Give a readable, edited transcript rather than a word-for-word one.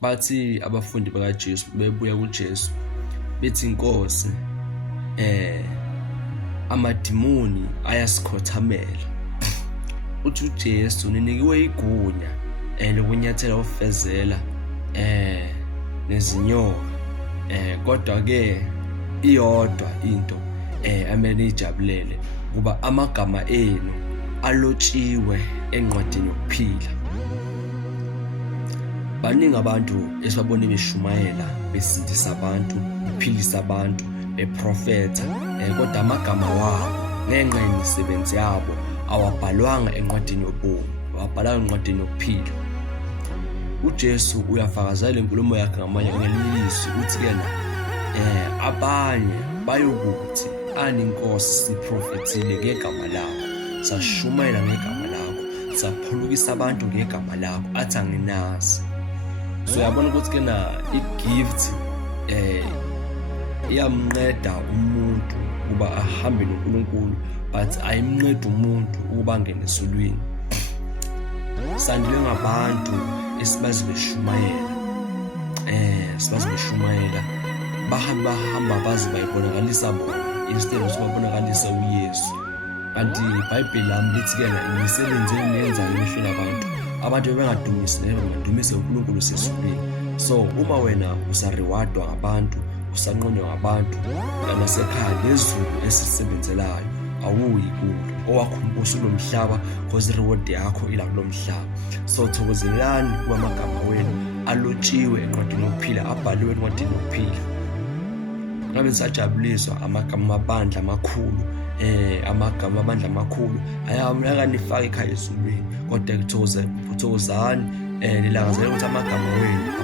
bathi abafundi bakaJesu bebuya kuJesu bethi Nkosi, amadimoni ayasikhothamela. Uthi uJesu, ninikiwe igunya lokunyathela ofezela nezinyoka, kodwa-ke iyodwa into amele niyijabulele, kuba amagama enu alotshiwe encwadini yokuphila. Baningi abantu esibabone beshumayela, besindisa abantu, bephilisa abantu, beprofetha, kodwa amagama wabo ngenxa yemisebenzi yabo awabhalwanga encwadini yobomi, awabhalwanga encwadini yokuphila. uJesu uyafakazela inkulumo yakhe ngamanye ngelizwi ukuthi-ke abanye bayokuthi Inkosi siprofethile ngegama lakho, sashumayela ngegama lakho, saphulukisa abantu ngegama lakho, athi anginazi. So uyabona ukuthi i-gift iyamnqeda umuntu ukuba ahambe noNkulunkulu, but ayimnqedi umuntu ukuba angene esolweni. Sandile ngabantu esibazi beshumayela, bahamba baze bayibonakalisa bona instead of babonakalisa uYesu. Kanti iBhayibheli lami lithi imisebenzi eniyenzayo emehlweni abantu bengadumise uNkulunkulu sesolweni. So uma wena usarewardwa ngabantu, usanqonywa ngabantu nasekhaya ngezulu esisebenzelayo, awuyi kulo owakho umbuso lo mhlaba, because reward yakho ila kulo mhlaba. So thokozelani kuba amagama wenu alotshiwe encwadini yokuphila, abhaliwe encwadini yokuphila. Ngabe nisajabuliswa amagama amabandla amakhulu, amagama amandla amakhulu ayakanifaka ekhaya ezulwini, kodwa kuthokozani nilangazela ukuthi amagama wenu